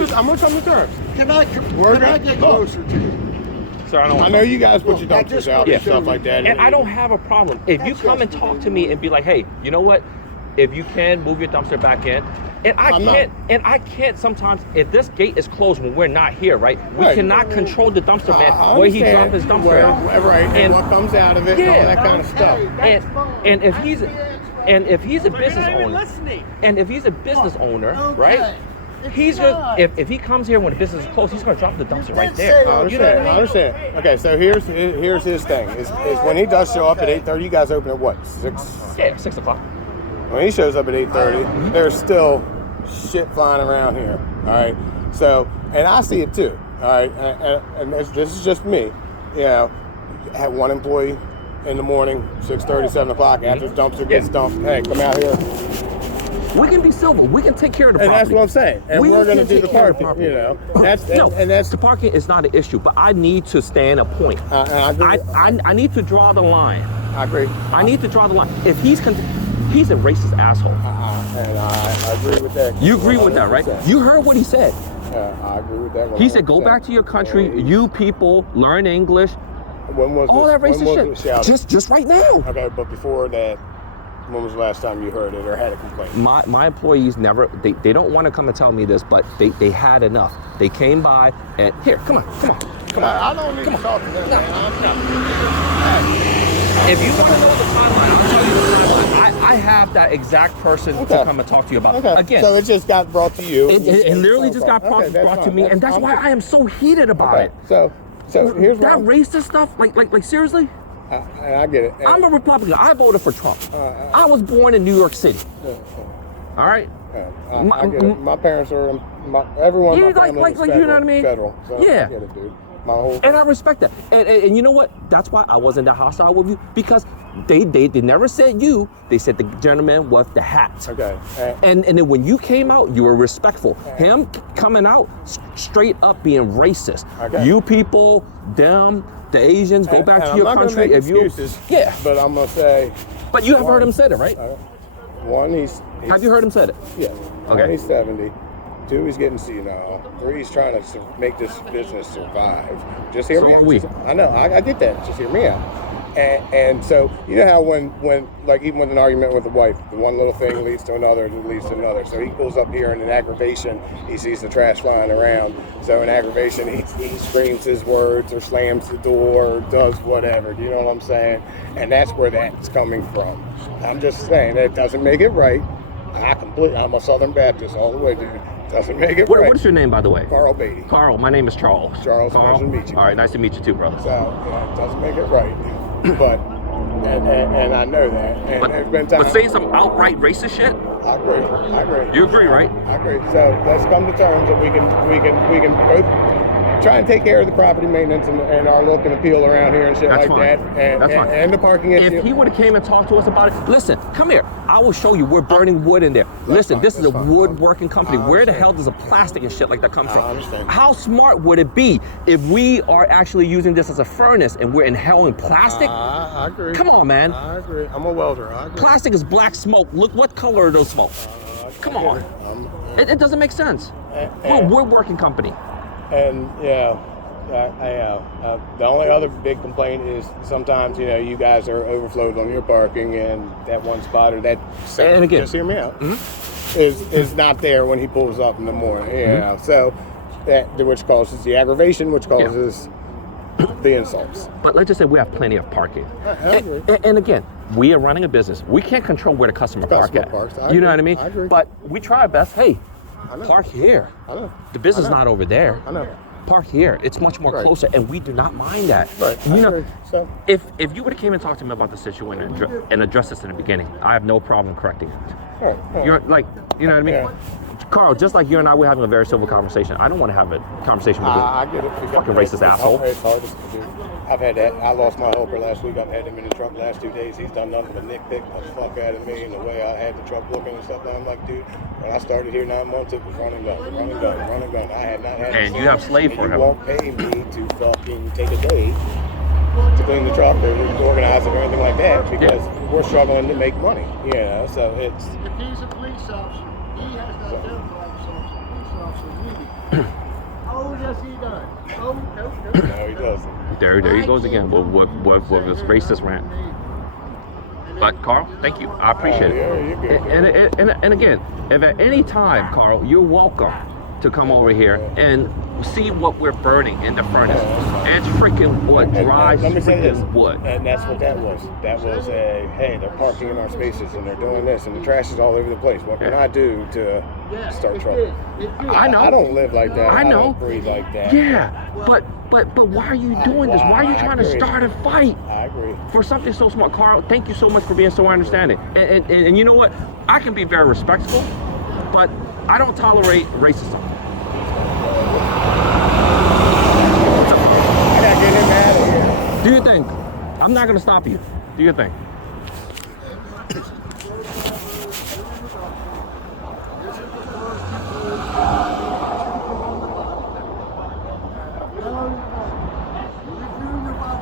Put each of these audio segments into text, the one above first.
I'm gonna come to terms. Can I get closer to you? Sir, I don't. I know you guys put your dumpsters out and stuff like that. And I don't have a problem. If you come and talk to me and be like, hey, you know what? If you can move your dumpster back in, and I can't sometimes, if this gate is closed when we're not here, right? We cannot control the dumpster man where he dropped his dumpster. Right, and what comes out of it and all that kind of stuff. And if he's a business owner, right? He's gonna if he comes here when the business is closed, he's gonna drop the dumpster right there. I understand. Okay, so here's his thing. Is when he does show up at 8:30, you guys open at what? 6? Yeah, 6 o'clock. When he shows up at 8:30, there's still shit flying around here. All right. So, and I see it too. All right. And this is just me. You know, have one employee in the morning, 6:30, 7 o'clock, after the dumpster gets dumped. Hey, come out here. We can be civil. We can take care of the property. And that's what I'm saying. And we're going to do the parking. You know, that's the parking is not an issue, but I need to stand a point. I need to draw the line. I agree. I need to draw the line. If he's a racist asshole. And I agree with that. You agree with that, right? You heard what he said. I agree with that. 100%. He said, "Go back to your country. You people learn English." All that racist shit. Just right now. Okay, but before that, when was the last time you heard it or had a complaint? My employees never, they don't want to come and tell me this, but they had enough. They came by and, here, come on. I don't need to talk to them, man. If you want to know the timeline, I'll tell you the timeline. I have that exact person to come and talk to you about. Again, so it just got brought to you. It literally just got brought to me, and that's why I am so heated about it. So here's that racist stuff, like seriously? I get it. I'm a Republican. I voted for Trump. I was born in New York City. All right? I get it. My parents are, everyone in my family is you know what I mean? Federal. So yeah. I get it, dude. And I respect that. And you know what? That's why I wasn't that hostile with you, because they never said you. They said the gentleman with the hat. Okay. And then when you came out, you were respectful. Him coming out straight up being racist. Okay. You people, them, the Asians, go back to your country. I'm not gonna make excuses, but I'm gonna say. But you have heard him say it, right? One, he's. Have you heard him say it? Yeah. Okay. One, he's 70. 2, he's getting senile. 3, he's trying to make this business survive. Just hear me out. I know. I get that. Just hear me out. And so, you know how when like even with an argument with the wife, the one little thing leads to another and leads to another. So he pulls up here and in aggravation, he sees the trash flying around. So in aggravation, he screams his words or slams the door or does whatever. Do you know what I'm saying? And that's where that's coming from. I'm just saying that doesn't make it right. I'm a Southern Baptist all the way, dude. Doesn't make it right. What is your name, by the way? Carl Beatty. Carl, my name is Charles. Charles, Carl. Nice to meet you. All right, nice to meet you too, brother. So, yeah, it doesn't make it right. But, and I know that. And there's been times. But saying some outright racist shit? I agree. You agree, right? I agree. So let's come to terms that we can both try and take care of the property maintenance and our look and appeal around here and shit That's like fine. that. And the parking issue. If he would have came and talked to us about it, listen, come here. I will show you. We're burning wood in there. Listen, this is a woodworking company. Where the hell does a plastic and shit like that come from? I understand. How smart would it be if we are actually using this as a furnace and we're inhaling plastic? I agree. Come on, man. I agree. I'm a welder. I agree. Plastic is black smoke. Look, what color are those smoke? Come on. It doesn't make sense. We're a woodworking company. And the only other big complaint is sometimes, you guys are overflowed on your parking and that one spot or that section, and again, just hear me out, is not there when he pulls up in the morning. So which causes the aggravation, which causes the insults. But let's just say we have plenty of parking. And again, we are running a business. We can't control where the customer parks at. You know what I mean? I agree. But we try our best. Hey, park here. I know. The business is not over there. I know. Park here. It's much more closer, and we do not mind that. Right. So if you would have came and talked to me about the situation and addressed this in the beginning, I have no problem correcting it. You're like, you know what I mean? Yeah. Carl, just like you and I, we're having a very civil conversation. I don't want to have a conversation with I get it. Fucking racist asshole. It's hard to do. I've had that. I lost my helper last week. I've had him in the truck the last 2 days. He's done nothing but nitpick the fuck out of me and the way I had the truck looking and stuff. And I'm like, dude, when I started here 9 months, it was run and gun. I had not had. And you have slave for him. You won't pay me to fucking take a day to clean the truck or organize it or anything like that because we're struggling to make money. So it's. If he's a police officer, he has to identify himself as a police officer. Yes, he does. Oh, no. No, he doesn't. There he goes again with this racist rant. But Carl, thank you. I appreciate Yeah, it. you're good. And again, if at any time, Carl, you're welcome to come over here and see what we're burning in the furnace. It's freaking what drives Let me say this. freaking wood. And that's what that was. That was a, hey, they're parking in our spaces and they're doing this and the trash is all over the place. What can I do to start trouble? I know. I don't live like that. I know. don't breathe like that. Yeah, but why are you doing this? Why are you trying to start a fight I agree. for something so small? Carl, thank you so much for being so understanding. And you know what? I can be very respectful, but I don't tolerate racism. I gotta get him out of here. Do your thing. I'm not gonna stop you. Do your thing.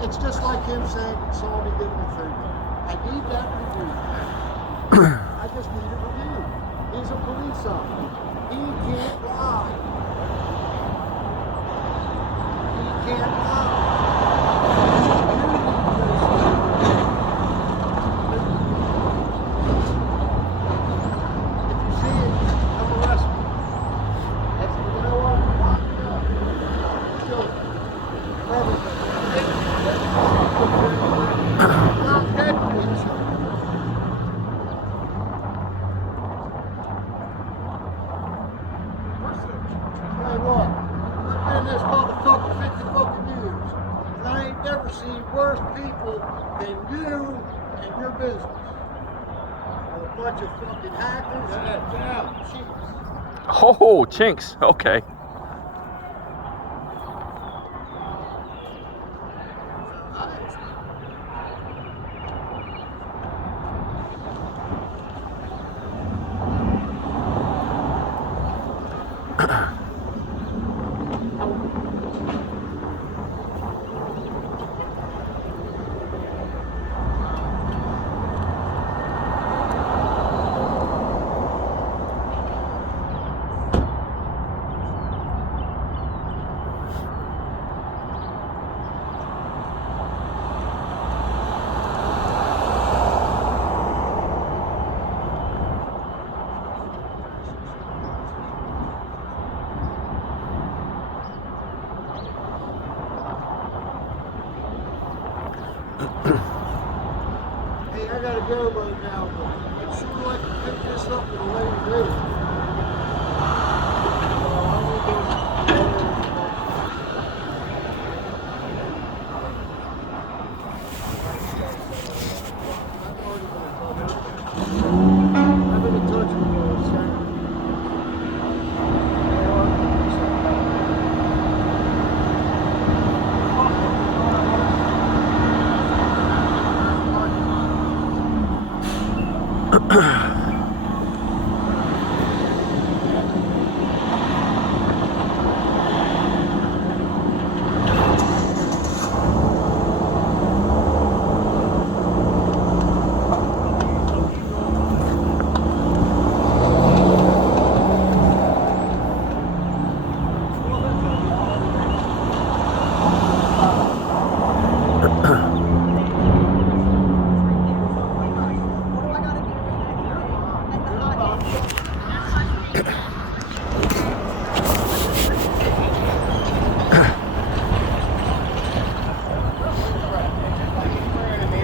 It's just like him saying, somebody did me a favor. I need that review. I just need a review. He's a police officer. He can't lie. He can't lie. If you see it, come arrest me. That's, you know what? Lock it up. Kill it. Everything. Not dead picture. Hey, look. I've been in this motherfucker 50 fucking years. And I ain't never seen worse people than you and your business. A bunch of fucking hackers. Yeah, cheats. Oh, chinks. Okay. Hey, I gotta go right now, but I'd sure like to pick this up at a later date. I've been in touch with you, sir.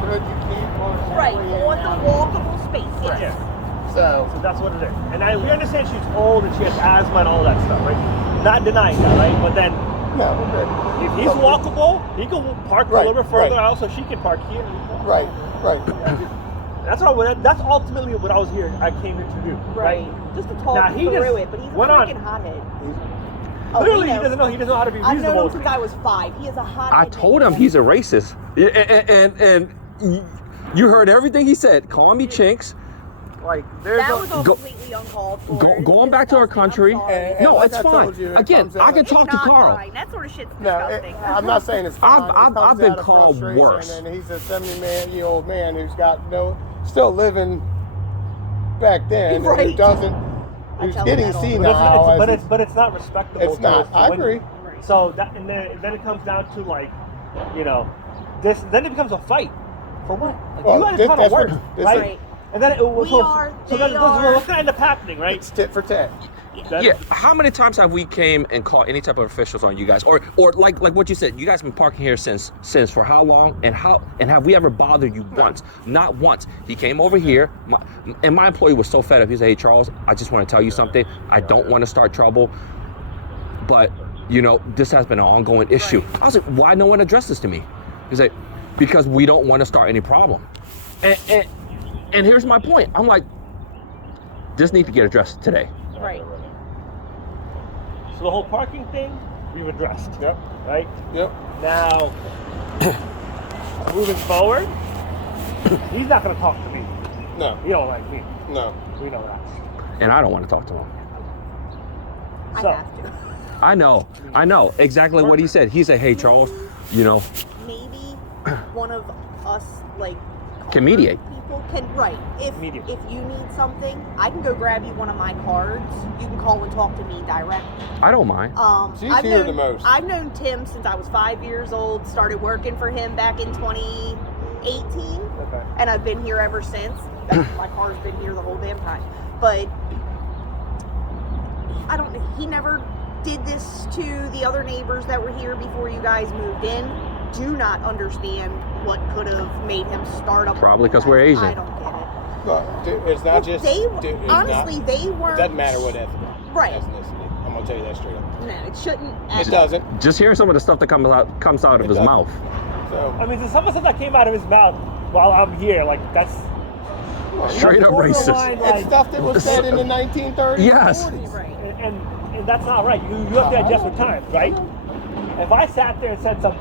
Right, on the walkable space, yes. Yeah. So, That's what it is. And we understand she's old and she has asthma and all that stuff, right? Not denying that, right? But then no, if he's walkable, he can park a Right, little bit further right. out so she can park here. right. That's ultimately what I was here. I came here to do. Right. Just to talk Now, him he through just it, but he's a went on- freaking hothead. Clearly, we he doesn't know. He doesn't know how to be I've known reasonable. him since I was 5. He is a hothead. I told him he's a racist. And you heard everything he said. Call me chinks. Like there's That no. was all Go- completely uncalled for. Going back to our country. I'm sorry. And No, like it's I fine. told you, it Again, comes I out- can talk to Not Carl. fine. That sort of shit's No, disgusting. I'm not saying it's fine. I've It comes been out of called frustration, worse. And he's a 70-year-old man who's got still living back then, Right. who's I getting tell him that all the senile. But it's not respectable. It's to not. us I when- agree. Right. So that, and then it comes down to like, you know, this. Then it becomes a fight. For what? Like, Well, you had a ton of work, this right? Right. And then it was We are, so they then are. what's gonna end up happening, right? It's tit for tat. Yeah, how many times have we came and called any type of officials on you guys, or like what you said? You guys been parking here since for how long, and have we ever bothered you once? Not once. He came over here, and my employee was so fed up. He said, "Hey Charles, I just want to tell you something. I don't want to start trouble, but you know this has been an ongoing issue." I was like, "Why no one addressed this to me?" He's like, "Because we don't want to start any problem." And here's my point. I'm like, this needs to get addressed today. Right. So the whole parking thing, we've addressed. Yep. Right? Yep. Now, moving forward, he's not going to talk to me. No. He don't like me. No. We know that. And I don't want to talk to him. I So- have to. I know exactly what he said. He said, "Hey Charles, you know, Maybe one of us, like, Can mediate. people can, right. If Mediate. if you need something, I can go grab you one of my cards. You can call and talk to me directly. I don't mind." She's here the most. I've known Tim since I was 5 years old. Started working for him back in 2018, Okay. and I've been here ever since. My car's been here the whole damn time. But I don't. He never did this to the other neighbors that were here before you guys moved in. Do not understand what could have made him start up. Probably 'cause we're Asian. I don't get it. Well, dude, it's not just. They dude, it's honestly, not, they weren't. it doesn't matter what Right. ethnicity. I'm gonna tell you that straight up. No, it shouldn't. It doesn't. Just hearing some of the stuff that comes out of his doesn't. mouth. So I mean, there's some of the stuff that came out of his mouth while I'm here, like that's Straight up borderline, racist. like- it's stuff that was said in the 1930s. Yes. and 40s. Right. and that's not right. You have to adjust with times, right? If I sat there and said some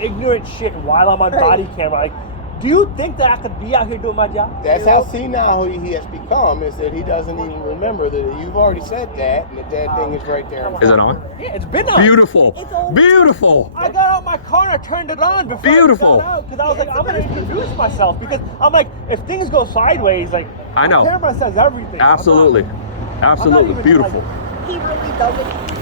ignorant shit while I'm on body camera, like, do you think that I could be out here doing my job? That's how senile he has become. Is that he doesn't even remember that you've already said that, and that that thing is right there. Is it on? Yeah, it's been on. Beautiful. It's all- Beautiful. I got out my car and I turned it on before Beautiful. I got out because I was like, I'm gonna introduce myself because I'm like, if things go sideways, like I know. the camera says everything. Absolutely. I'm not Absolutely. even, Beautiful. like, He really doesn't